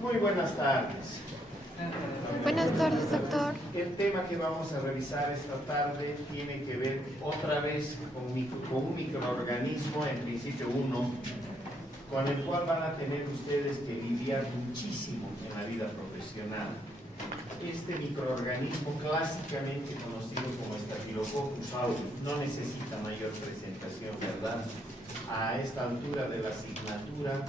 Muy buenas tardes. Buenas tardes, doctor. El tema que vamos a revisar esta tarde tiene que ver otra vez con un microorganismo, en principio uno, con el cual van a tener ustedes que lidiar muchísimo en la vida profesional. Este microorganismo, clásicamente conocido como Staphylococcus aureus, no necesita mayor presentación, ¿verdad? A esta altura de la asignatura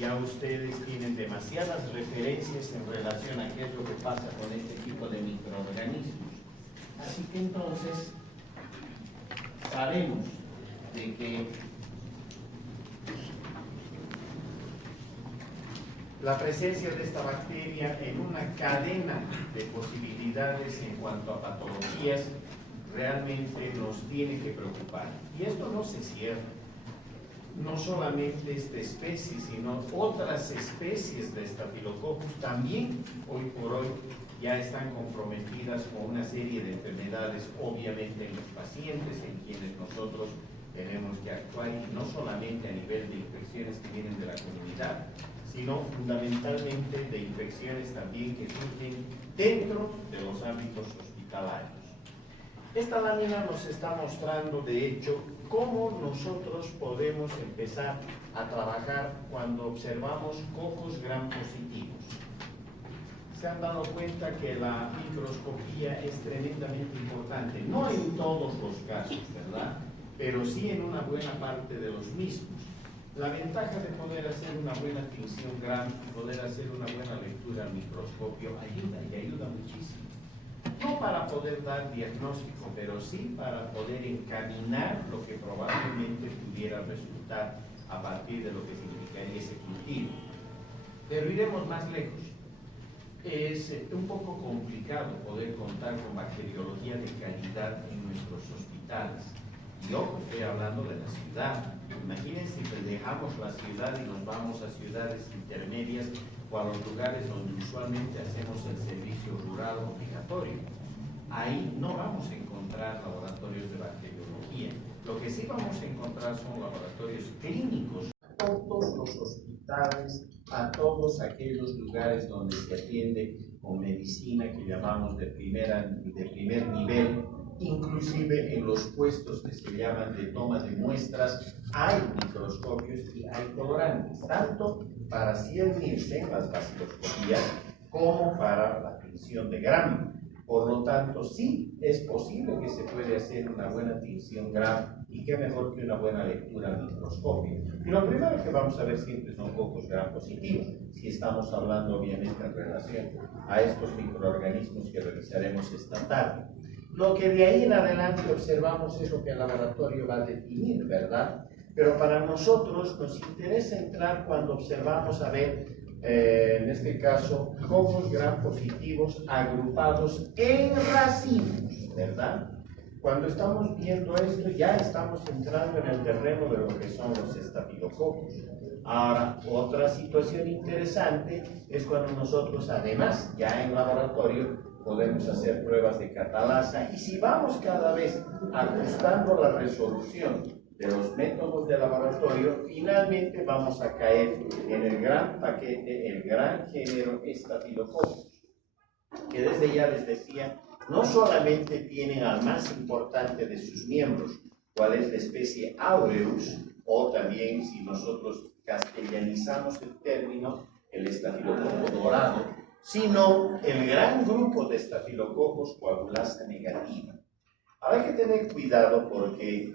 ya ustedes tienen demasiadas referencias en relación a qué es lo que pasa con este tipo de microorganismos. Así que entonces sabemos de que la presencia de esta bacteria en una cadena de posibilidades en cuanto a patologías realmente nos tiene que preocupar. Y esto no se cierra. No solamente esta especie, sino otras especies de Staphylococcus también hoy por hoy ya están comprometidas con una serie de enfermedades, obviamente en los pacientes, en quienes nosotros tenemos que actuar, y no solamente a nivel de infecciones que vienen de la comunidad, sino fundamentalmente de infecciones también que surgen dentro de los ámbitos hospitalarios. Esta lámina nos está mostrando, de hecho, cómo nosotros podemos empezar a trabajar cuando observamos cocos gram positivos. Se han dado cuenta que la microscopía es tremendamente importante, no en todos los casos, ¿verdad? Pero sí en una buena parte de los mismos. La ventaja de poder hacer una buena tinción gram, poder hacer una buena lectura al microscopio, ayuda y ayuda muchísimo. No para poder dar diagnóstico, pero sí para poder encaminar lo que probablemente pudiera resultar a partir de lo que significaría ese cultivo. Pero iremos más lejos. Es un poco complicado poder contar con bacteriología de calidad en nuestros hospitales. Y ojo, estoy hablando de la ciudad. Imagínense que dejamos la ciudad y nos vamos a ciudades intermedias o a los lugares donde usualmente hacemos el servicio rural obligatorio. Ahí no vamos a encontrar laboratorios de bacteriología. Lo que sí vamos a encontrar son laboratorios clínicos. A todos los hospitales, a todos aquellos lugares donde se atiende con medicina que llamamos de primer nivel, inclusive en los puestos que se llaman de toma de muestras, hay microscopios y hay colorantes, tanto para cernirse en las baciloscopías como para la tinción de gram. Por lo tanto, sí es posible que se puede hacer una buena tinción gram, y qué mejor que una buena lectura al microscopio. Y lo primero que vamos a ver siempre son cocos gram positivos, si estamos hablando obviamente en relación a estos microorganismos que revisaremos esta tarde. Lo que de ahí en adelante observamos es lo que el laboratorio va a definir, ¿verdad? Pero para nosotros nos interesa entrar cuando observamos, a ver, en este caso, cocos gram positivos agrupados en racimos, ¿verdad? Cuando estamos viendo esto, ya estamos entrando en el terreno de lo que son los estafilococos. Ahora, otra situación interesante es cuando nosotros, además, ya en laboratorio, podemos hacer pruebas de catalasa, y si vamos cada vez ajustando la resolución de los métodos de laboratorio, finalmente vamos a caer en el gran paquete, el gran género Staphylococcus, que desde ya les decía, no solamente tienen al más importante de sus miembros, cuál es la especie aureus, o también, si nosotros castellanizamos el término, el estafilococo dorado, sino el gran grupo de estafilococos coagulasa negativa. Ahora hay que tener cuidado porque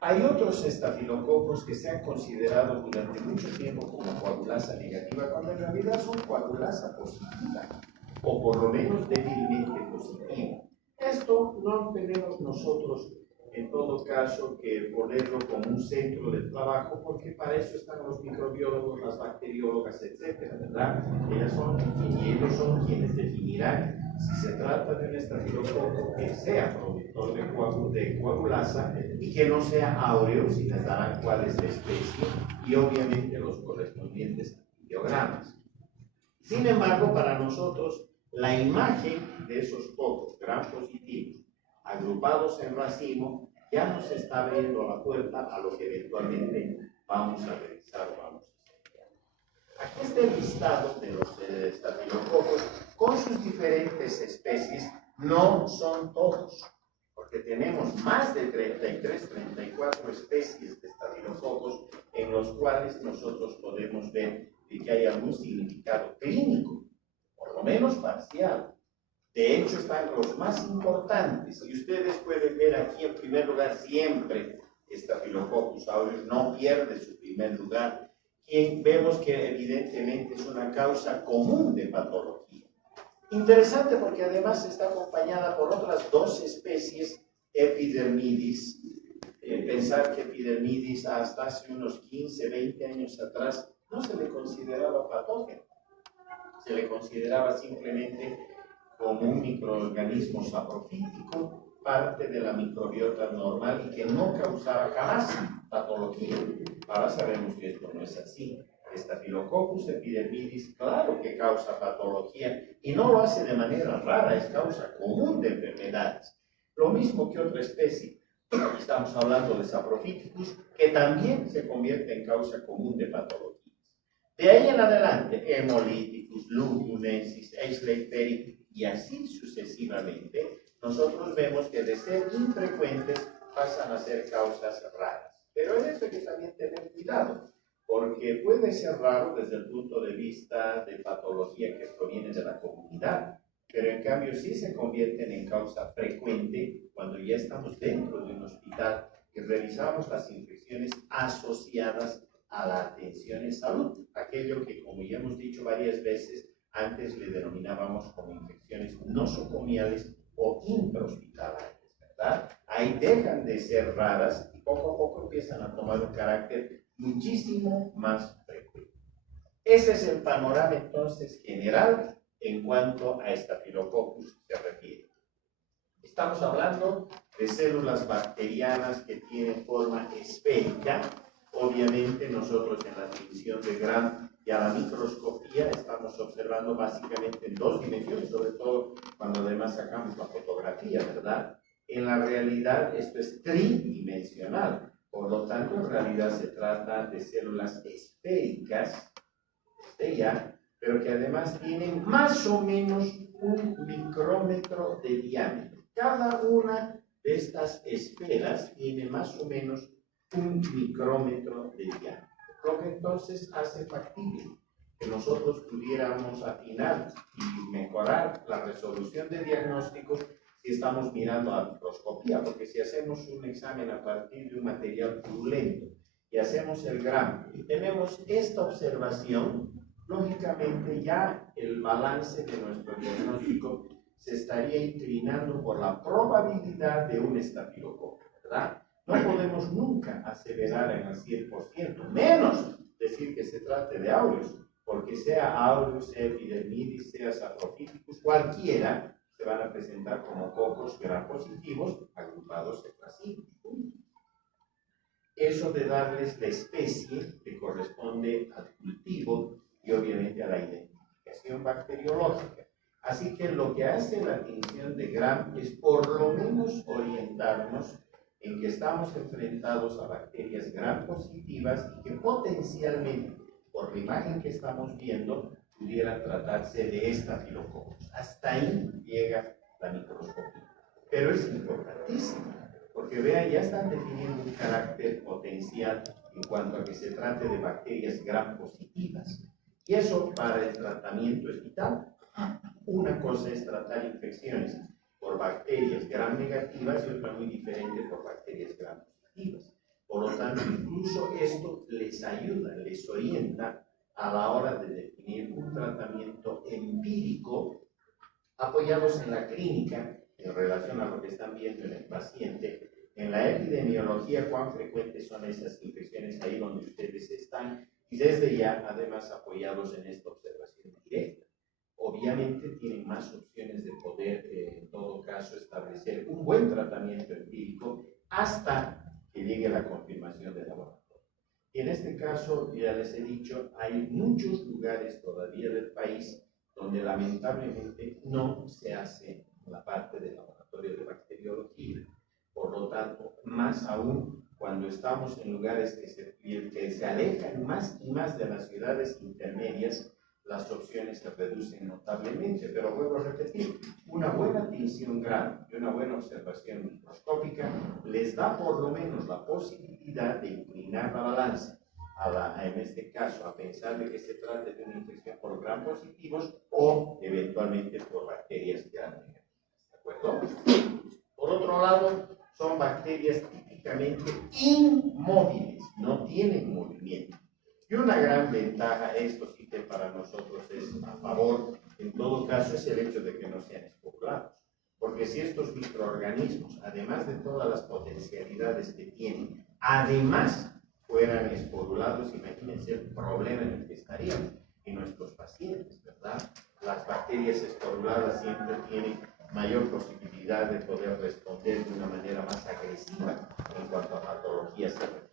hay otros estafilococos que se han considerado durante mucho tiempo como coagulasa negativa, cuando en realidad son coagulasa positiva, o por lo menos débilmente positiva. Esto no tenemos nosotros, en todo caso, que ponerlo como un centro de trabajo, porque para eso están los microbiólogos, las bacteriólogas, etcétera, ¿verdad? Ellos son quienes definirán si se trata de un estafilococo que sea productor de coagulasa y que no sea áureo, si les darán cuál es la especie y obviamente los correspondientes antibiogramas. Sin embargo, para nosotros, la imagen de esos cocos gram positivos agrupados en racimo ya nos está abriendo la puerta a lo que eventualmente vamos a revisar o vamos a estudiar. Aquí este listado de los estafilococos con sus diferentes especies no son todos, porque tenemos más de 33, 34 especies de estafilococos en los cuales nosotros podemos ver que hay algún significado clínico, por lo menos parcial. De hecho, están los más importantes, y ustedes pueden ver aquí en primer lugar siempre Staphylococcus aureus no pierde su primer lugar, quien vemos que evidentemente es una causa común de patología. Interesante porque además está acompañada por otras dos especies, Epidermidis. Pensar que Epidermidis hasta hace unos 15, 20 años atrás no se le consideraba patógeno, se le consideraba simplemente como un microorganismo saprofítico, parte de la microbiota normal y que no causaba jamás patología. Ahora sabemos que esto no es así. Staphylococcus epidermidis, claro que causa patología y no lo hace de manera rara, es causa común de enfermedades. Lo mismo que otra especie, estamos hablando de Saprophyticus, que también se convierte en causa común de patologías. De ahí en adelante, Hemolyticus, Lugdunensis, Escherichia y así sucesivamente, nosotros vemos que de ser infrecuentes pasan a ser causas raras. Pero en eso hay que también tener cuidado, porque puede ser raro desde el punto de vista de patología que proviene de la comunidad, pero en cambio sí se convierten en causa frecuente cuando ya estamos dentro de un hospital y revisamos las infecciones asociadas a la atención en salud, aquello que, como ya hemos dicho varias veces, antes le denominábamos como infecciones nosocomiales o intrahospitalarias, ¿verdad? Ahí dejan de ser raras y poco a poco empiezan a tomar un carácter muchísimo más frecuente. Ese es el panorama entonces general en cuanto a Staphylococcus se refiere. Estamos hablando de células bacterianas que tienen forma esférica. Obviamente nosotros en la división de Gram y a la microscopía estamos observando básicamente en dos dimensiones, sobre todo cuando además sacamos la fotografía, ¿verdad? En la realidad esto es tridimensional, por lo tanto en realidad se trata de células esféricas, pero que además tienen más o menos un micrómetro de diámetro. Cada una de estas esferas tiene más o menos un micrómetro de diámetro, lo que entonces hace factible que nosotros pudiéramos afinar y mejorar la resolución de diagnóstico si estamos mirando a microscopía, porque si hacemos un examen a partir de un material purulento y hacemos el Gram y tenemos esta observación, lógicamente ya el balance de nuestro diagnóstico se estaría inclinando por la probabilidad de un estafilococo, ¿verdad? No podemos nunca aseverar en el 100%, menos decir que se trate de aureus, porque sea aureus, sea epidermidis, sea saprophyticus, cualquiera se van a presentar como cocos gram positivos agrupados en racimos. Eso de darles la especie que corresponde al cultivo y obviamente a la identificación bacteriológica. Así que lo que hace la tinción de Gram es por lo menos orientarnos en que estamos enfrentados a bacterias Gram positivas y que potencialmente, por la imagen que estamos viendo, pudiera tratarse de Staphylococcus. Hasta ahí llega la microscopía. Pero es importantísimo, porque vean, ya están definiendo un carácter potencial en cuanto a que se trate de bacterias Gram positivas. Y eso para el tratamiento es vital. Una cosa es tratar infecciones por bacterias Gram negativas y otra muy diferente por bacterias Gram positivas. Por lo tanto, incluso esto les ayuda, les orienta a la hora de definir un tratamiento empírico apoyados en la clínica en relación a lo que están viendo en el paciente, en la epidemiología, cuán frecuentes son esas infecciones ahí donde ustedes están, y desde ya, además, apoyados en esta observación directa. Obviamente tienen más opciones de poder, en todo caso, establecer un buen tratamiento empírico hasta que llegue la confirmación del laboratorio. Y en este caso, ya les he dicho, hay muchos lugares todavía del país donde lamentablemente no se hace la parte del laboratorio de bacteriología. Por lo tanto, más aún cuando estamos en lugares que se alejan más y más de las ciudades intermedias, las opciones se reducen notablemente. Pero vuelvo a repetir, una buena tinción grado y una buena observación microscópica les da por lo menos la posibilidad de inclinar la balanza, en este caso, a pensar de que se trate de una infección por gram positivos o eventualmente por bacterias gram negativas. ¿De acuerdo? Por otro lado, son bacterias típicamente inmóviles, no tienen movimiento. Y una gran ventaja, esto sí que para nosotros es a favor, en todo caso, es el hecho de que no sean esporulados. Porque si estos microorganismos, además de todas las potencialidades que tienen, además fueran esporulados, imagínense el problema en el que estaríamos en nuestros pacientes, ¿verdad? Las bacterias esporuladas siempre tienen mayor posibilidad de poder responder de una manera más agresiva en cuanto a patologías se refiere.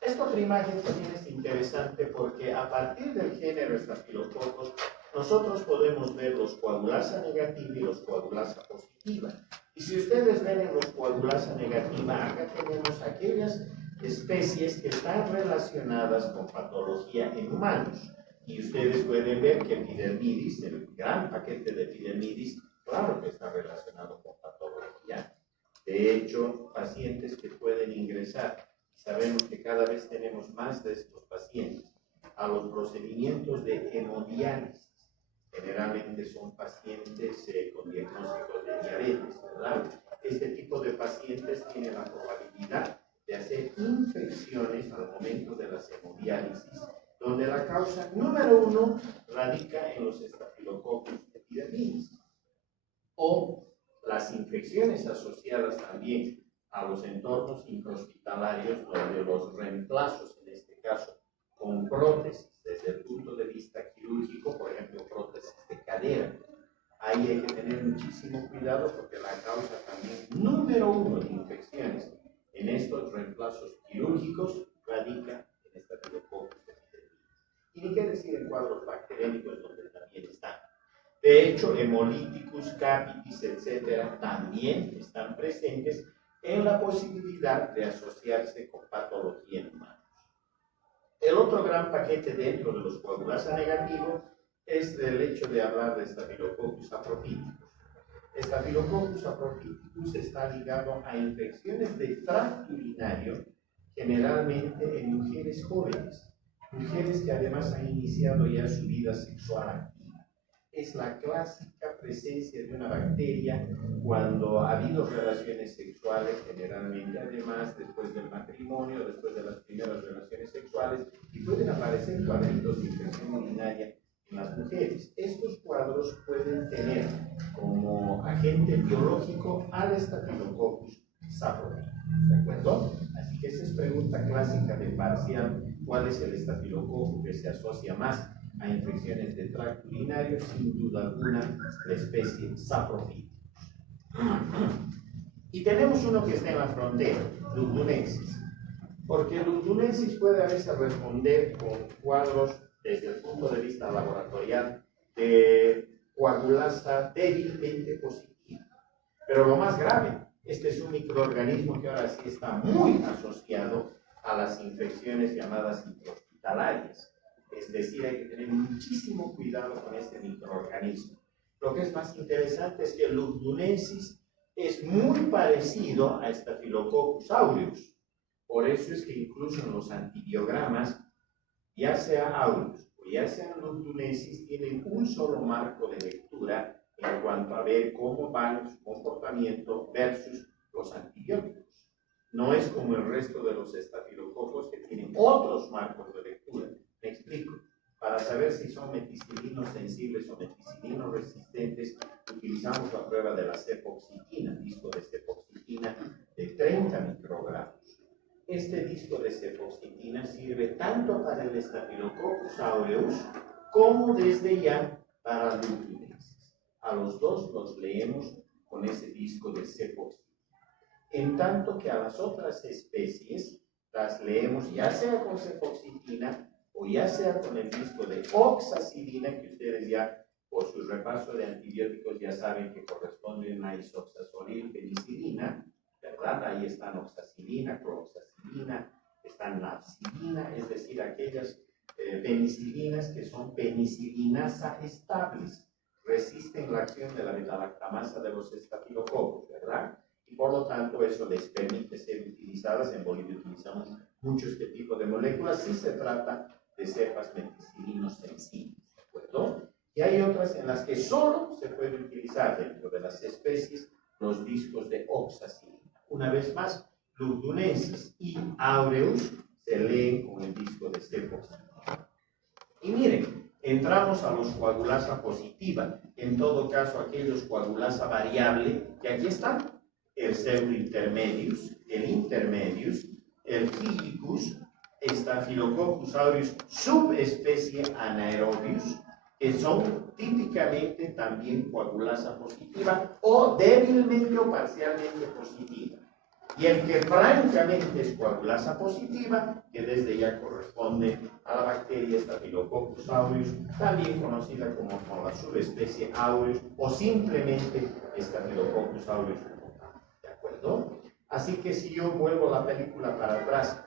Esta otra imagen también es interesante porque a partir del género Staphylococcus nosotros podemos ver los coagulasa negativa y los coagulasa positiva. Y si ustedes ven en los coagulasa negativa, acá tenemos aquellas especies que están relacionadas con patología en humanos. Y ustedes pueden ver que epidermidis, el gran paquete de epidermidis, claro que está relacionado con patología. De hecho, pacientes que pueden ingresar, sabemos que cada vez tenemos más de estos pacientes, a los procedimientos de hemodiálisis. Generalmente son pacientes con diagnósticos de diabetes, ¿verdad? Este tipo de pacientes tienen la probabilidad de hacer infecciones al momento de las hemodiálisis, donde la causa número uno radica en los Staphylococcus epidermidis, o las infecciones asociadas también a los entornos intrahospitalarios, donde los reemplazos, en este caso, con prótesis, desde el punto de vista quirúrgico, por ejemplo, prótesis de cadera. Ahí hay que tener muchísimo cuidado porque la causa también número uno de infecciones en estos reemplazos quirúrgicos radica en Staphylococcus epidermidis. Y ni qué decir en cuadros bacterianos donde también están. De hecho, hemolíticus, capitis, etcétera, también están presentes en la posibilidad de asociarse con patología en humanos. El otro gran paquete dentro de los coagulasa negativos es el hecho de hablar de Staphylococcus saprophyticus. Staphylococcus saprophyticus está ligado a infecciones de tracto urinario, generalmente en mujeres jóvenes, mujeres que además han iniciado ya su vida sexual activa. Es la clásica presencia de una bacteria cuando ha habido relaciones sexuales, generalmente además después del matrimonio, después de las primeras relaciones sexuales, y pueden aparecer cuadritos de infección urinaria en las mujeres. Estos cuadros pueden tener como agente biológico al Staphylococcus saprophyticus, ¿de acuerdo? Así que esa es pregunta clásica de parcial: ¿cuál es el estafilococo que se asocia más a infecciones de tracto urinario? Sin duda alguna, la especie Saprophyticus. Y tenemos uno que está en la frontera, Lugdunensis, porque Lugdunensis puede a veces responder con cuadros desde el punto de vista laboratorial de coagulasa débilmente positiva. Pero lo más grave, este es un microorganismo que ahora sí está muy asociado a las infecciones llamadas intrahospitalarias. Es decir, hay que tener muchísimo cuidado con este microorganismo. Lo que es más interesante es que el Lugdunensis es muy parecido a Staphylococcus aureus. Por eso es que incluso en los antibiogramas, ya sea aureus o ya sea Lugdunensis, tienen un solo marco de lectura en cuanto a ver cómo van su comportamiento versus los antibióticos. No es como el resto de los estafilococos que tienen otros marcos de lectura. Me explico. Para saber si son meticilinos sensibles o meticilinos resistentes, utilizamos la prueba de la cefoxitina, disco de cefoxitina de 30 microgramos. Este disco de cefoxitina sirve tanto para el Staphylococcus aureus como desde ya para Lugdunensis. A los dos los leemos con ese disco de cefoxitina. En tanto que a las otras especies las leemos ya sea con cefoxitina o ya sea con el disco de oxacilina, que ustedes ya por su repaso de antibióticos ya saben que corresponde a isoxazolil penicilina, ¿verdad? Ahí están oxacilina, cloroxacilina, penicilina, están la apsidina, es decir, aquellas penicilinas que son penicilinasa estables, resisten la acción de la metalactamasa de los estafilococos, ¿verdad? Y por lo tanto eso les permite ser utilizadas. En Bolivia utilizamos mucho este tipo de moléculas si se trata de cepas meticilinos sensibles, ¿de acuerdo? Y hay otras en las que solo se puede utilizar dentro de las especies los discos de oxacilina. Una vez más, lugdunensis y aureus se leen con el disco de cefoxilina. Y miren, entramos a los coagulasa positiva, en todo caso aquellos coagulasa variable, que aquí están, el pseudointermedius, el intermedius, el filicus, Staphylococcus aureus subespecie anaerobius, que son típicamente también coagulasa positiva o débilmente o parcialmente positiva. Y el que francamente es coagulasa positiva, que desde ya corresponde a la bacteria Staphylococcus aureus, también conocida como la subespecie aureus o simplemente Staphylococcus aureus. ¿De acuerdo? Así que si yo vuelvo la película para atrás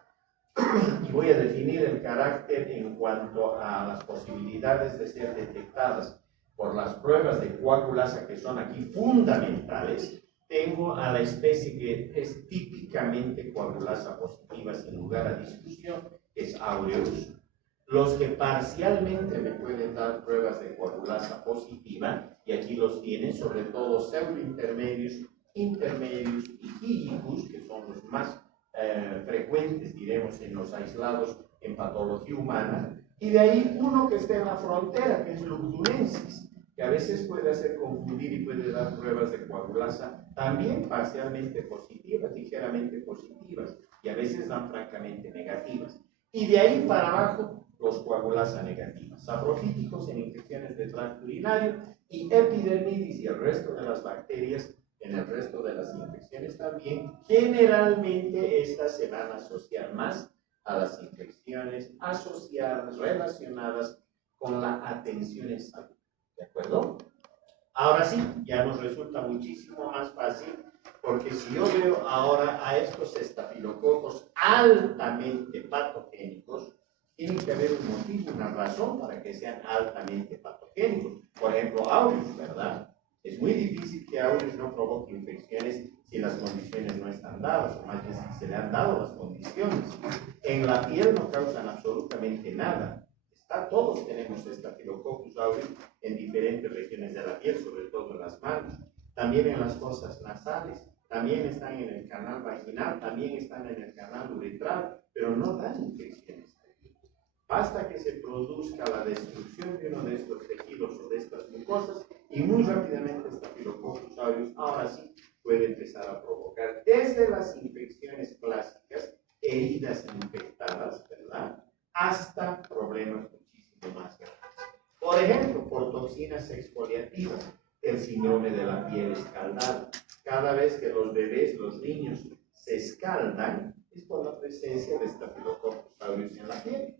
y voy a definir el carácter en cuanto a las posibilidades de ser detectadas por las pruebas de coagulasa que son aquí fundamentales, tengo a la especie que es típicamente coagulasa positiva sin lugar a discusión, que es aureus. Los que parcialmente me pueden dar pruebas de coagulasa positiva, y aquí los tienen, sobre todo pseudointermedius, intermedius y filicus, que son los más frecuentes, diremos, en los aislados en patología humana, y de ahí uno que está en la frontera, que es lugdunensis, que a veces puede hacer confundir y puede dar pruebas de coagulasa también parcialmente positivas, ligeramente positivas, y a veces dan francamente negativas. Y de ahí para abajo, los coagulasa negativas, saprofíticos en infecciones de tracto urinario y epidermidis y el resto de las bacterias en el resto de las infecciones también. Generalmente estas se van a asociar más a las infecciones asociadas, relacionadas con la atención en salud. ¿De acuerdo? Ahora sí, ya nos resulta muchísimo más fácil, porque si yo veo ahora a estos estafilococos altamente patogénicos, tiene que haber un motivo, una razón para que sean altamente patogénicos. Por ejemplo, aureus, ¿verdad? Es muy difícil que aureus no provoque infecciones si las condiciones no están dadas, o más bien si se le han dado las condiciones. En la piel no causan absolutamente nada. Todos tenemos Staphylococcus aureus en diferentes regiones de la piel, sobre todo en las manos, también en las fosas nasales, también están en el canal vaginal, también están en el canal uretral, pero no dan infecciones. Basta que se produzca la destrucción de uno de estos tejidos o de estas mucosas y muy rápidamente Staphylococcus aureus ahora sí puede empezar a provocar desde las infecciones clásicas, heridas infectadas, ¿verdad?, hasta problemas muchísimo más grandes. Por ejemplo, por toxinas exfoliativas, el síndrome de la piel escaldada. Cada vez que los bebés, los niños, se escaldan, es por la presencia de Staphylococcus aureus en la piel.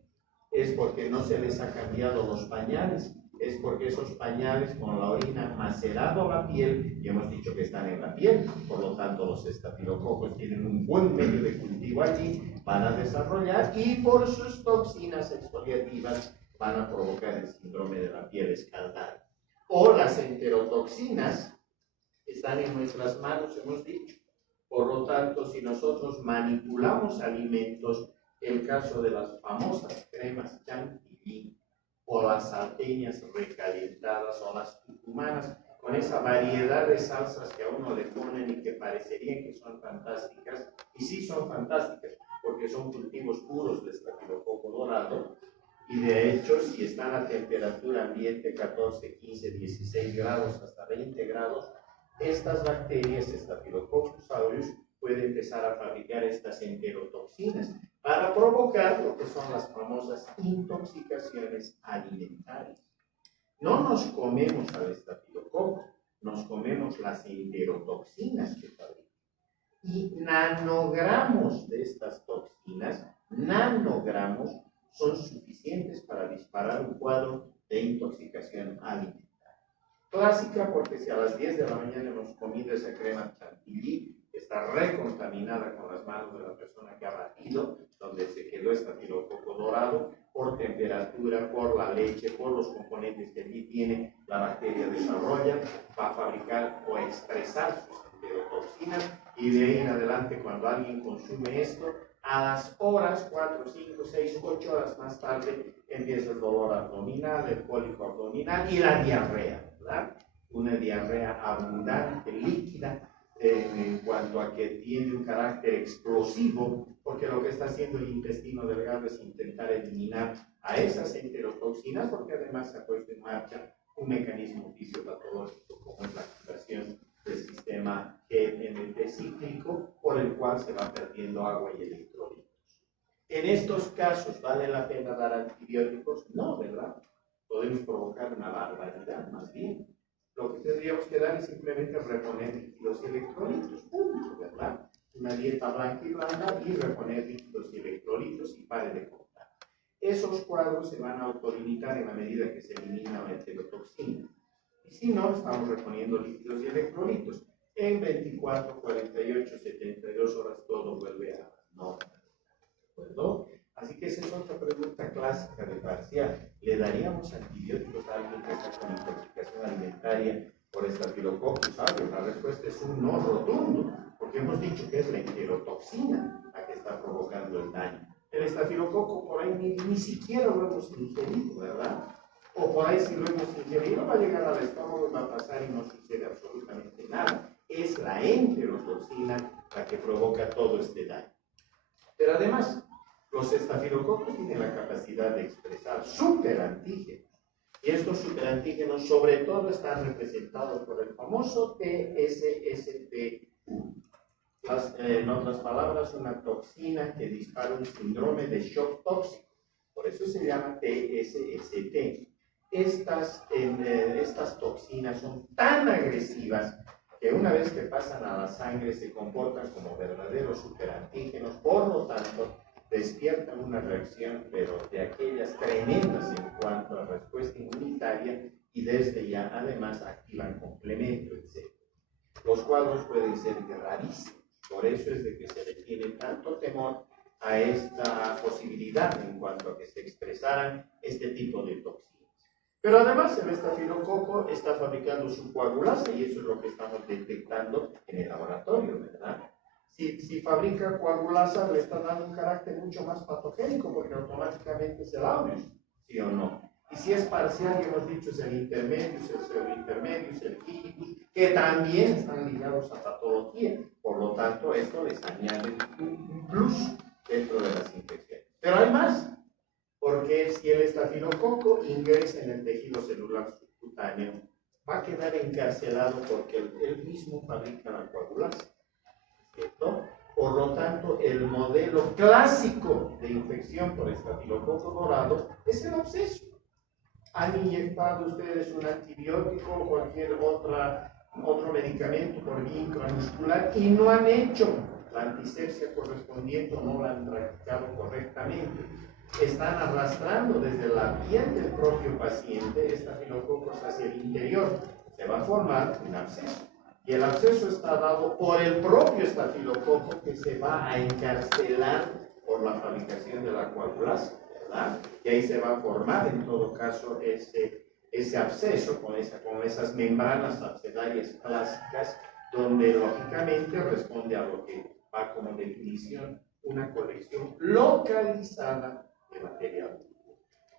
Es porque no se les ha cambiado los pañales, es porque esos pañales con la orina han macerado la piel, y hemos dicho que están en la piel, por lo tanto los estafilococos tienen un buen medio de cultivo allí, van a desarrollar y por sus toxinas exfoliativas van a provocar el síndrome de la piel escaldada. O las enterotoxinas están en nuestras manos, hemos dicho. Por lo tanto, si nosotros manipulamos alimentos, el caso de las famosas cremas chantilly o las salteñas recalentadas o las tucumanas, con esa variedad de salsas que a uno le ponen y que parecerían que son fantásticas, y sí son fantásticas, porque son cultivos puros de estafilococo dorado, y de hecho, si están a temperatura ambiente, 14, 15, 16 grados, hasta 20 grados, estas bacterias, Staphylococcus aureus, pueden empezar a fabricar estas enterotoxinas para provocar lo que son las famosas intoxicaciones alimentarias. No nos comemos al estafilococo, nos comemos las enterotoxinas que fabrican. Y nanogramos de estas toxinas, nanogramos, son suficientes para disparar un cuadro de intoxicación alimentaria. Clásica porque si a las 10 de la mañana hemos comido esa crema chantilly, que está recontaminada con las manos de la persona que ha batido, donde se quedó estafilococo dorado, por temperatura, por la leche, por los componentes que allí tiene, la bacteria desarrolla, va a fabricar o expresar sus enterotoxinas, y de ahí en adelante, cuando alguien consume esto, a las horas, 4, 5, 6, 8 horas más tarde, empieza el dolor abdominal, el cólico abdominal y la diarrea, ¿verdad? Una diarrea abundante, líquida, en cuanto a que tiene un carácter explosivo, porque lo que está haciendo el intestino delgado es intentar eliminar a esas enterotoxinas, porque además se ha puesto en marcha un mecanismo fisiopatológico como es la activación del sistema GNP cíclico, por el cual se va perdiendo agua y electrolitos. En estos casos, ¿vale la pena dar antibióticos? No, ¿verdad? Podemos provocar una barbaridad, más bien. Lo que tendríamos que dar es simplemente reponer líquidos y electrolitos, punto, ¿verdad? Una dieta blanca y blanda y reponer líquidos y electrolitos y pare de contar. Esos cuadros se van a autolimitar en la medida que se elimina la enterotoxina. Y si no, estamos reponiendo líquidos y electrolitos. En 24, 48, 72 horas todo vuelve a la norma. ¿De acuerdo? Así que esa es otra pregunta clásica de parcial. ¿Le daríamos antibióticos a alguien que está con intoxicación alimentaria por estafilococcus aureus? La respuesta es un no rotundo, porque hemos dicho que es la enterotoxina la que está provocando el daño. El estafilococo por ahí ni siquiera lo hemos ingerido, ¿verdad? O por ahí si lo hemos ingerido va a llegar al estómago y va a pasar y no sucede absolutamente nada. Es la enterotoxina la que provoca todo este daño. Pero además, los estafilococos tienen la capacidad de expresar superantígenos. Y estos superantígenos sobre todo están representados por el famoso TSST1. En otras palabras, una toxina que dispara un síndrome de shock tóxico. Por eso se llama TSST. Estas toxinas son tan agresivas que una vez que pasan a la sangre se comportan como verdaderos superantígenos, por lo tanto despiertan una reacción, pero de aquellas tremendas en cuanto a respuesta inmunitaria, y desde ya además activan complemento, etc. Los cuadros pueden ser gravísimos, por eso es de que se le tiene tanto temor a esta posibilidad en cuanto a que se expresaran este tipo de toxinas. Pero además el estafilococo está fabricando su coagulasa y eso es lo que estamos detectando en el laboratorio, ¿verdad? Si fabrica coagulasa le está dando un carácter mucho más patogénico porque automáticamente es el aureus, ¿sí o no? Y si es parcial, ya hemos dicho, es el intermedius, el pseudointermedius, el químicus, que también están ligados a patología. Por lo tanto, esto les añade un plus dentro de las infecciones. Pero hay más. Porque si el estafilococo ingresa en el tejido celular subcutáneo, va a quedar encarcelado porque él mismo fabrica la coagulasa, ¿cierto? Por lo tanto, el modelo clásico de infección por estafilococo dorado es el absceso. ¿Han inyectado ustedes un antibiótico o cualquier otro medicamento por vía intramuscular y no han hecho la antisepsia correspondiente o no la han practicado correctamente? Están arrastrando desde la piel del propio paciente estafilococos hacia el interior. Se va a formar un absceso. Y el absceso está dado por el propio estafilococo que se va a encarcelar por la fabricación de la coagulasa, ¿verdad? Y ahí se va a formar en todo caso ese absceso con esas membranas abscedarias clásicas, donde lógicamente responde a lo que va como definición una colección localizada de material,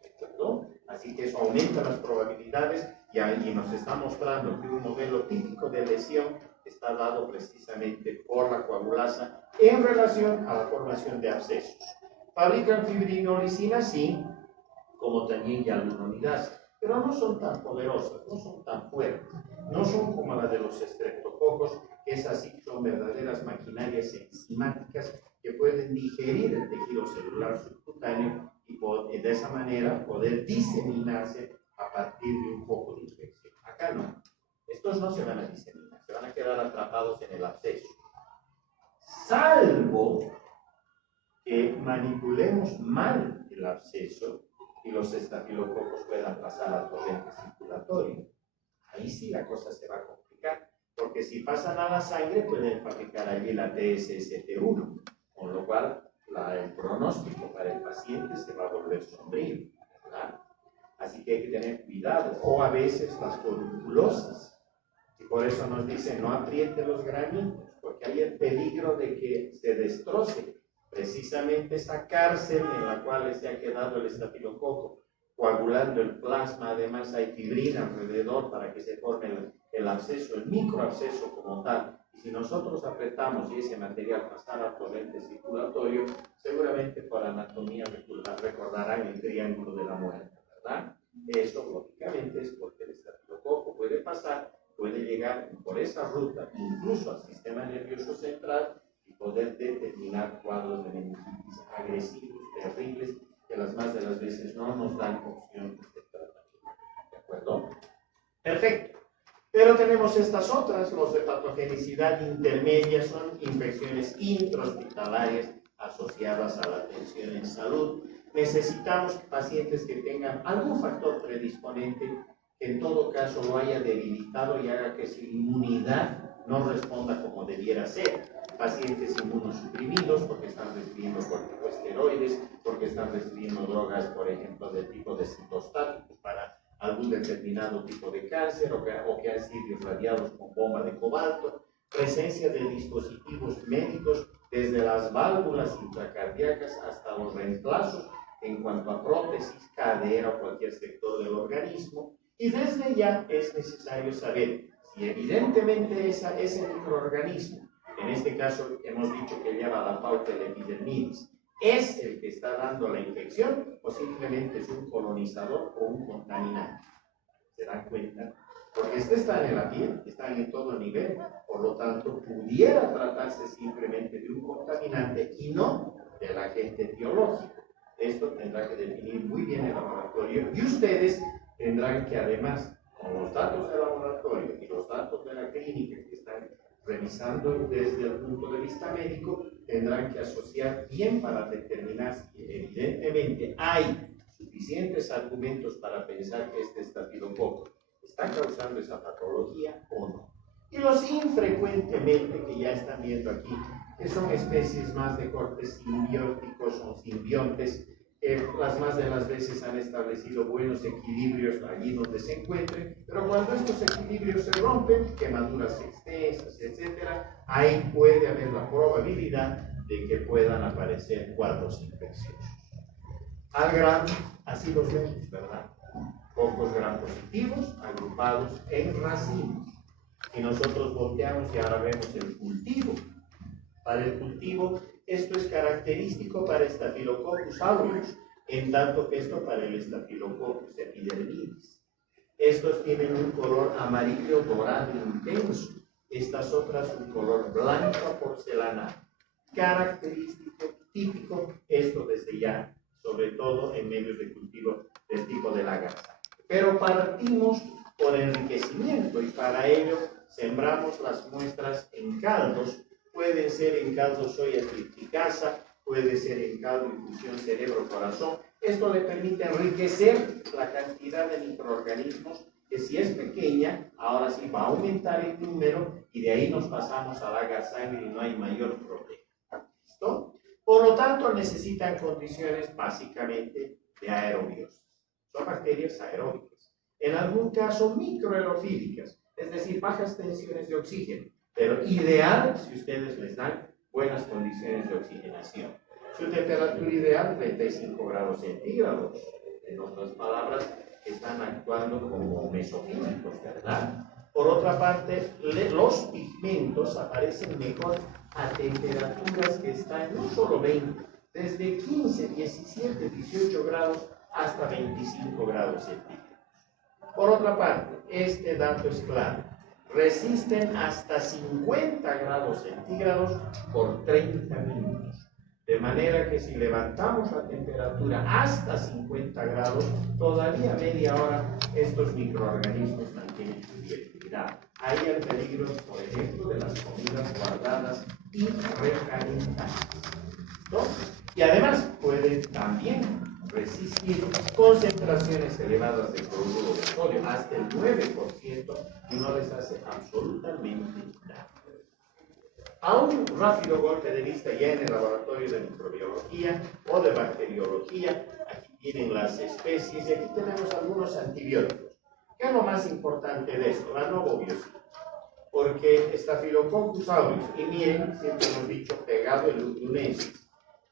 ¿de acuerdo? Así que eso aumenta las probabilidades y nos está mostrando que un modelo típico de lesión está dado precisamente por la coagulasa en relación a la formación de abscesos. ¿Fabrican fibrinolicina? Sí, como también hialuronidasa, pero no son tan poderosas, no son tan fuertes, no son como las de los estreptococos, que esas sí son verdaderas maquinarias enzimáticas que pueden digerir el tejido celular subcutáneo y de esa manera poder diseminarse a partir de un foco de infección. Acá no, estos no se van a diseminar, se van a quedar atrapados en el absceso, salvo que manipulemos mal el absceso y los estafilococos puedan pasar al torrente circulatorio. Ahí sí la cosa se va a complicar, porque porque si pasan a la sangre pueden fabricar allí la TSST1, con lo cual el pronóstico para el paciente se va a volver sombrío, ¿verdad? Así que hay que tener cuidado, o a veces las forunculosas, y por eso nos dicen no apriete los granitos, porque hay el peligro de que se destroce precisamente esa cárcel en la cual se ha quedado el estafilococo, coagulando el plasma. Además hay fibrina alrededor para que se forme el absceso, el microabsceso como tal. Y si nosotros apretamos y ese material pasara al torrente circulatorio, seguramente por anatomía recordarán el triángulo de la muerte, ¿verdad? Eso lógicamente es porque el estafilococo puede pasar, puede llegar por esa ruta incluso al sistema nervioso central y poder determinar cuadros de meningitis agresivos, terribles, que las más de las veces no nos dan opción de tratamiento. ¿De acuerdo? Perfecto. Pero tenemos estas otras, los de patogenicidad intermedia, son infecciones intrahospitalarias asociadas a la atención en salud. Necesitamos pacientes que tengan algún factor predisponente que en todo caso lo haya debilitado y haga que su inmunidad no responda como debiera ser. Pacientes inmunosuprimidos porque están recibiendo corticosteroides, porque están recibiendo drogas, por ejemplo, del tipo de citostáticos para algún determinado tipo de cáncer o que han sido irradiados con bomba de cobalto, presencia de dispositivos médicos desde las válvulas intracardíacas hasta los reemplazos en cuanto a prótesis, cadera o cualquier sector del organismo. Y desde ya es necesario saber si evidentemente ese microorganismo, en este caso hemos dicho que lleva la pauta de epidermidis, es el que está dando la infección o simplemente es un colonizador o un contaminante. ¿Se dan cuenta? Porque están en la piel, están en todo nivel, por lo tanto pudiera tratarse simplemente de un contaminante y no del agente biológico. Esto tendrá que definir muy bien el laboratorio y ustedes tendrán que además, con los datos del laboratorio y los datos de la clínica que están revisando desde el punto de vista médico, tendrán que asociar bien para determinar si evidentemente hay suficientes argumentos para pensar que este estafilococo está causando esa patología o no. Y los infrecuentemente que ya están viendo aquí, que son especies más de cortes simbióticos o simbiontes, que las más de las veces han establecido buenos equilibrios allí donde se encuentren, pero cuando estos equilibrios se rompen, quemaduras extensas, etc., ahí puede haber la probabilidad de que puedan aparecer cuadros infecciosos. Al grano, así los vemos, ¿verdad? Pocos gram positivos agrupados en racimos. Y nosotros volteamos y ahora vemos el cultivo. Para el cultivo, esto es característico para Staphylococcus aureus, en tanto que esto para el Staphylococcus epidermidis. Estos tienen un color amarillo dorado intenso, estas otras un color blanco porcelana. Característico, típico, esto desde ya, sobre todo en medios de cultivo del tipo de la garza. Pero partimos por enriquecimiento y para ello sembramos las muestras en caldos. Pueden ser en caldo soya triticasa, puede ser en caldo infusión cerebro-corazón. Esto le permite enriquecer la cantidad de microorganismos que si es pequeña, ahora sí va a aumentar el número y de ahí nos pasamos a la agar-sangre y no hay mayor problema. ¿Listo? Por lo tanto, necesitan condiciones básicamente de aerobiosis. Son bacterias aeróbicas. En algún caso microaerofílicas, es decir, bajas tensiones de oxígeno. Pero ideal si ustedes les dan buenas condiciones de oxigenación. Su temperatura ideal, 35 grados centígrados. En otras palabras, están actuando como mesofílicos, ¿verdad? Por otra parte, los pigmentos aparecen mejor a temperaturas que están no solo 20, desde 15, 17, 18 grados hasta 25 grados centígrados. Por otra parte, este dato es claro. Resisten hasta 50 grados centígrados por 30 minutos. De manera que si levantamos la temperatura hasta 50 grados, todavía media hora estos microorganismos mantienen su viabilidad. Hay el peligro, por ejemplo, de las comidas guardadas y recalentadas, ¿no? Y además pueden también resistir concentraciones concentraciones elevadas de cloruro de sodio, hasta el 9%, y no les hace absolutamente nada. A un rápido golpe de vista ya en el laboratorio de microbiología o de bacteriología, aquí tienen las especies y aquí tenemos algunos antibióticos. ¿Qué es lo más importante de esto? La novobiosina. Porque Staphylococcus aureus, y miren, siempre hemos dicho pegado el Lugdunensis,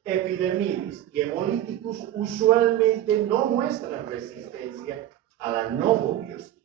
Epidermidis y Hemolyticus usualmente no muestran resistencia a la novobiosina.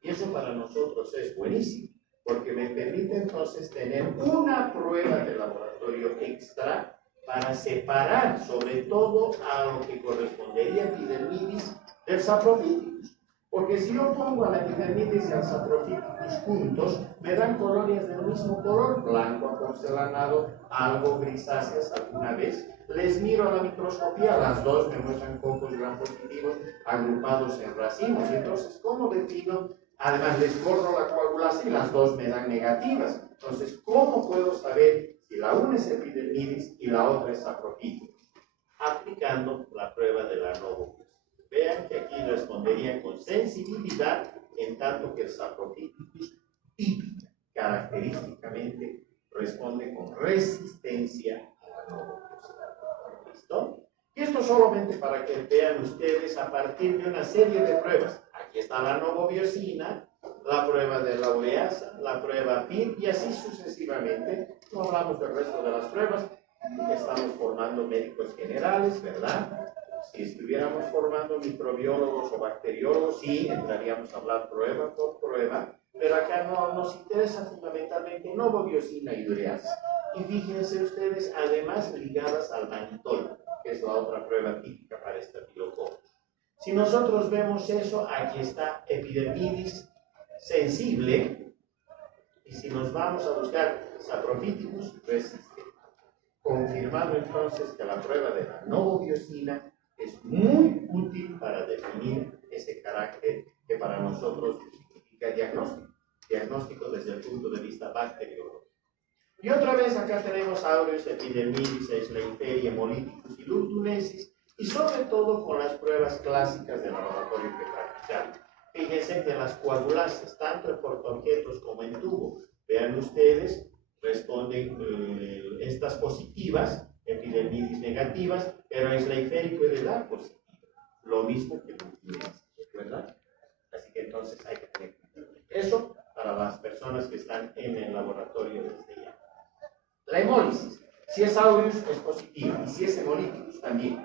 Y eso para nosotros es buenísimo, porque me permite entonces tener una prueba de laboratorio extra para separar sobre todo a lo que correspondería a Epidermidis del Saprophyticus. Porque si yo pongo a la Epidermidis y al Saprophyticus juntos, me dan colonias del mismo color, blanco, aporcelanado, algo grisáceas alguna vez. Les miro a la microscopía, las dos me muestran cocos gram positivos agrupados en racimos. Y entonces, ¿cómo defino? Además, les corro la coagulasa y las dos me dan negativas. Entonces, ¿cómo puedo saber si la una es Epidermidis y la otra es Saprophyticus? Aplicando la prueba de la novobiosina. Vean que aquí respondería con sensibilidad, en tanto que el Saprophyticus típica, característicamente, responde con resistencia a la novobiosina. ¿Listo? Y esto solamente para que vean ustedes a partir de una serie de pruebas. Aquí está la novobiosina, la prueba de la ureasa, la prueba PIR y así sucesivamente. No hablamos del resto de las pruebas, estamos formando médicos generales, ¿verdad? Si estuviéramos formando microbiólogos o bacteriólogos, sí, entraríamos a hablar prueba por prueba, pero acá no nos interesa fundamentalmente novobiosina y ureasa. Y fíjense ustedes, además ligadas al mannitol, que es la otra prueba típica para Staphylococcus. Si nosotros vemos eso, aquí está Epidermidis sensible, y si nos vamos a buscar Saprophyticus resistente, confirmando entonces que la prueba de la novobiosina es muy útil para definir ese carácter que para nosotros significa diagnóstico desde el punto de vista bacteriológico. Y otra vez acá tenemos aureus, Epidermidis, Schleiferi, Hemolyticus y Lugdunensis, y sobre todo con las pruebas clásicas del laboratorio que practicamos. Fíjense que las coagulasas, tanto en portaobjetos como en tubo, vean ustedes, responden estas positivas, Epidermidis negativas, pero Schleiferi puede dar positiva, lo mismo que Lugdunensis, ¿verdad? Así que entonces hay que tener cuidado. Eso para las personas que están en el laboratorio desde ya. La hemólisis, si es aureus es positiva, y si es Hemolyticus también,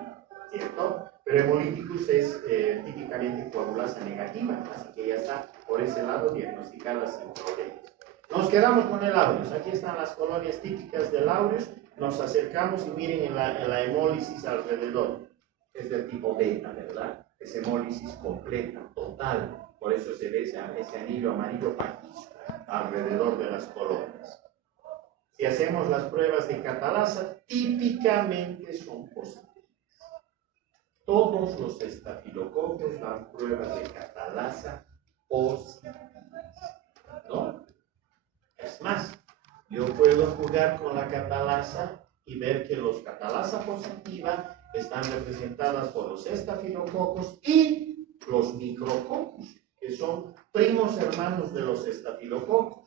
¿cierto? Pero Hemolyticus es típicamente coagulasa negativa, así que ya está por ese lado diagnosticada sin problemas. Nos quedamos con el aureus. Aquí están las colonias típicas del aureus. Nos acercamos y miren en la hemólisis alrededor. Es del tipo beta, ¿verdad? Es hemólisis completa, total. Por eso se ve ese anillo amarillo pajizo alrededor de las colonias. Si hacemos las pruebas de catalasa, típicamente son positivas. Todos los estafilococos dan pruebas de catalasa positivas, ¿no? Es más, yo puedo jugar con la catalasa y ver que los catalasa positiva están representadas por los estafilococos y los micrococos, que son primos hermanos de los estafilococos.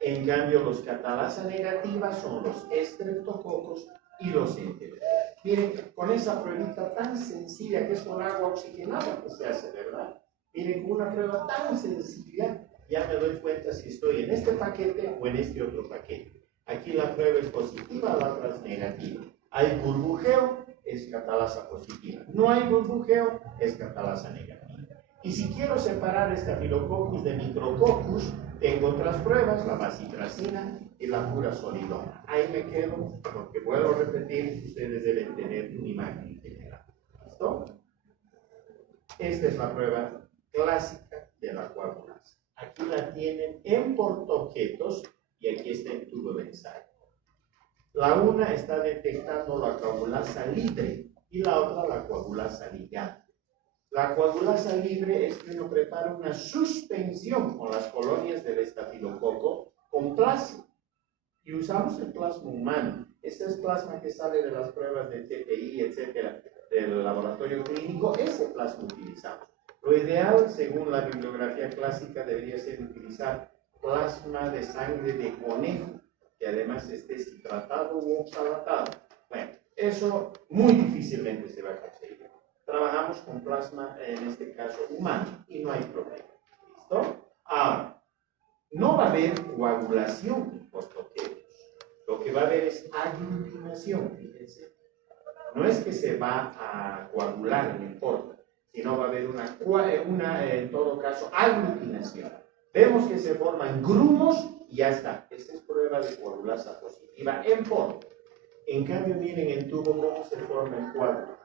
En cambio, los catalasa negativas son los estreptococos y los enterococos. Miren, con esa pruebita tan sencilla que es con agua oxigenada que se hace, ¿verdad? Miren, con una prueba tan sencilla, ya me doy cuenta si estoy en este paquete o en este otro paquete. Aquí la prueba es positiva, la otra es negativa. Hay burbujeo, es catalasa positiva. No hay burbujeo, es catalasa negativa. Y si quiero separar Staphylococcus de Micrococcus, tengo otras pruebas, la bacitracina y la purasolidona. Ahí me quedo, porque vuelvo a repetir, ustedes deben tener una imagen general. ¿Listo? Esta es la prueba clásica de la coagulasa. Aquí la tienen en portaobjetos y aquí está en tubo de ensayo. La una está detectando la coagulasa libre y la otra la coagulasa ligada. La coagulasa libre es que uno prepara una suspensión con las colonias del estafilococo con plasma. Y usamos el plasma humano. Este es plasma que sale de las pruebas de TPI, etcétera, del laboratorio clínico, ese plasma utilizamos. Lo ideal, según la bibliografía clásica, debería ser utilizar plasma de sangre de conejo, que además esté deshidratado u oxalatado. Bueno, eso muy difícilmente se va a conseguir. Trabajamos con plasma, en este caso humano, y no hay problema. ¿Listo? Ahora, no va a haber coagulación por toqueos. Lo que va a haber es aglutinación, fíjense. No es que se va a coagular en el porto, sino va a haber en todo caso, aglutinación. Vemos que se forman grumos y ya está. Esta es prueba de coagulasa positiva en porto. En cambio, miren en tubo cómo se forma el coágulo.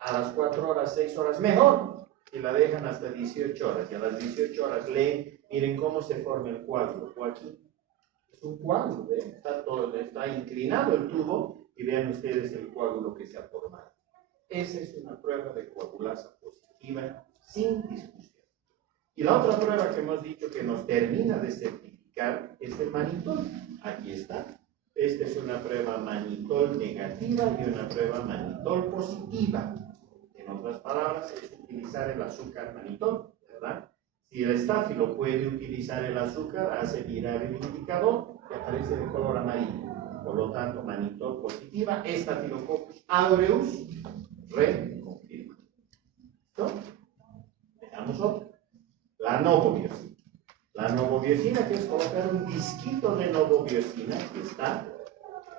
A las 4 horas, 6 horas, mejor. Si la dejan hasta 18 horas. Y a las 18 horas leen, miren cómo se forma el coágulo. O aquí. Es un coágulo, ¿ven? Está inclinado el tubo y vean ustedes el coágulo que se ha formado. Esa es una prueba de coagulasa positiva sin discusión. Y la otra prueba que hemos dicho que nos termina de certificar es el manitol. Aquí está. Esta es una prueba manitol negativa y una prueba manitol positiva. En otras palabras, es utilizar el azúcar manitol, ¿verdad? Si el estáfilo puede utilizar el azúcar, hace virar el indicador que aparece de color amarillo. Por lo tanto, manitol positiva, Staphylococcus aureus, reconfirma. ¿Listo? Veamos otro. La novobiosina. La novobiosina, que es colocar un disquito de novobiosina, que está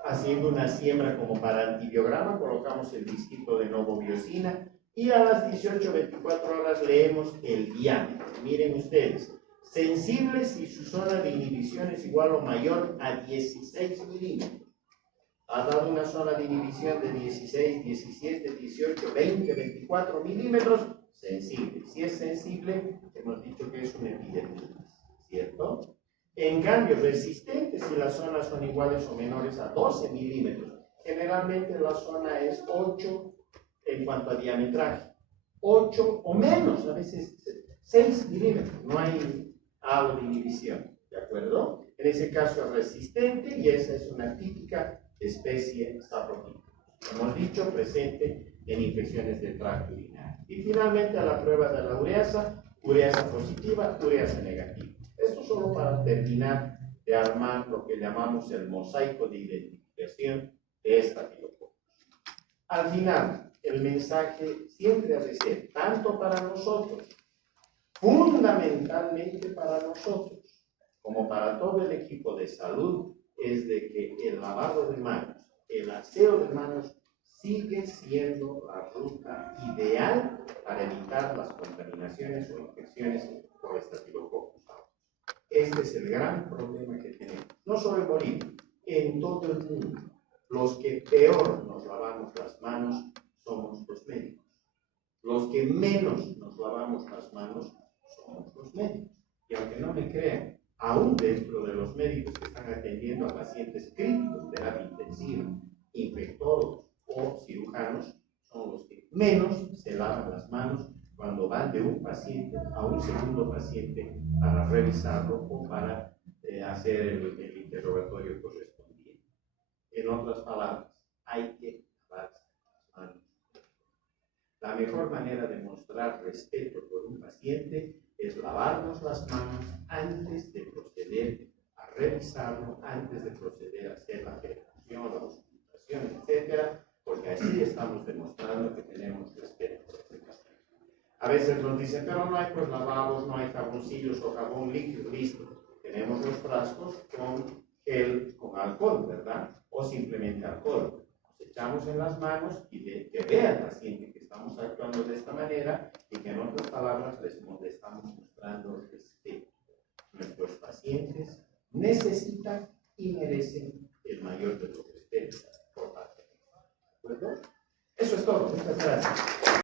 haciendo una siembra como para antibiograma, colocamos el disquito de novobiosina y a las 18-24 horas leemos el diámetro. Miren ustedes, sensible si su zona de inhibición es igual o mayor a 16 milímetros. Ha dado una zona de inhibición de 16, 17, 18, 20, 24 milímetros, sensible. Si es sensible, hemos dicho que es una epidermitis, ¿cierto? En cambio, resistente si las zonas son iguales o menores a 12 milímetros. Generalmente la zona es 8 en cuanto a diametraje. 8 o menos, a veces 6 milímetros. No hay algo de inhibición, ¿de acuerdo? En ese caso es resistente y esa es una típica especie saprophyticus. Hemos dicho presente en infecciones del tracto urinario. Y finalmente a la prueba de la ureasa positiva, ureasa negativa. Esto solo para terminar de armar lo que llamamos el mosaico de identificación de Staphylococcus. Al final, el mensaje siempre ha de ser, tanto para nosotros, fundamentalmente para nosotros, como para todo el equipo de salud, es de que el lavado de manos, el aseo de manos, sigue siendo la ruta ideal para evitar las contaminaciones o infecciones por Staphylococcus. Este es el gran problema que tenemos, no solo en Bolivia, en todo el mundo. Los que peor nos lavamos las manos somos los médicos. Los que menos nos lavamos las manos somos los médicos. Y aunque no me crean, aún dentro de los médicos que están atendiendo a pacientes críticos de terapia intensiva, infectólogos o cirujanos, son los que menos se lavan las manos cuando van de un paciente a un segundo paciente para revisarlo o para hacer el interrogatorio correspondiente. En otras palabras, hay que lavarse las manos. La mejor manera de mostrar respeto por un paciente es lavarnos las manos antes de proceder a revisarlo, antes de proceder a hacer la penetración, la auscultación, etc., porque así estamos demostrando que tenemos respeto por ese paciente. A veces nos dicen, pero no hay pues lavabos, no hay jaboncillos o jabón líquido, listo. Tenemos los frascos con gel, con alcohol, ¿verdad? O simplemente alcohol. Nos echamos en las manos y que vea el paciente que estamos actuando de esta manera y que en otras palabras les estamos mostrando respeto. Nuestros pacientes necesitan y merecen el mayor de los respetos por parte de nosotros. ¿De acuerdo? Eso es todo. Muchas gracias.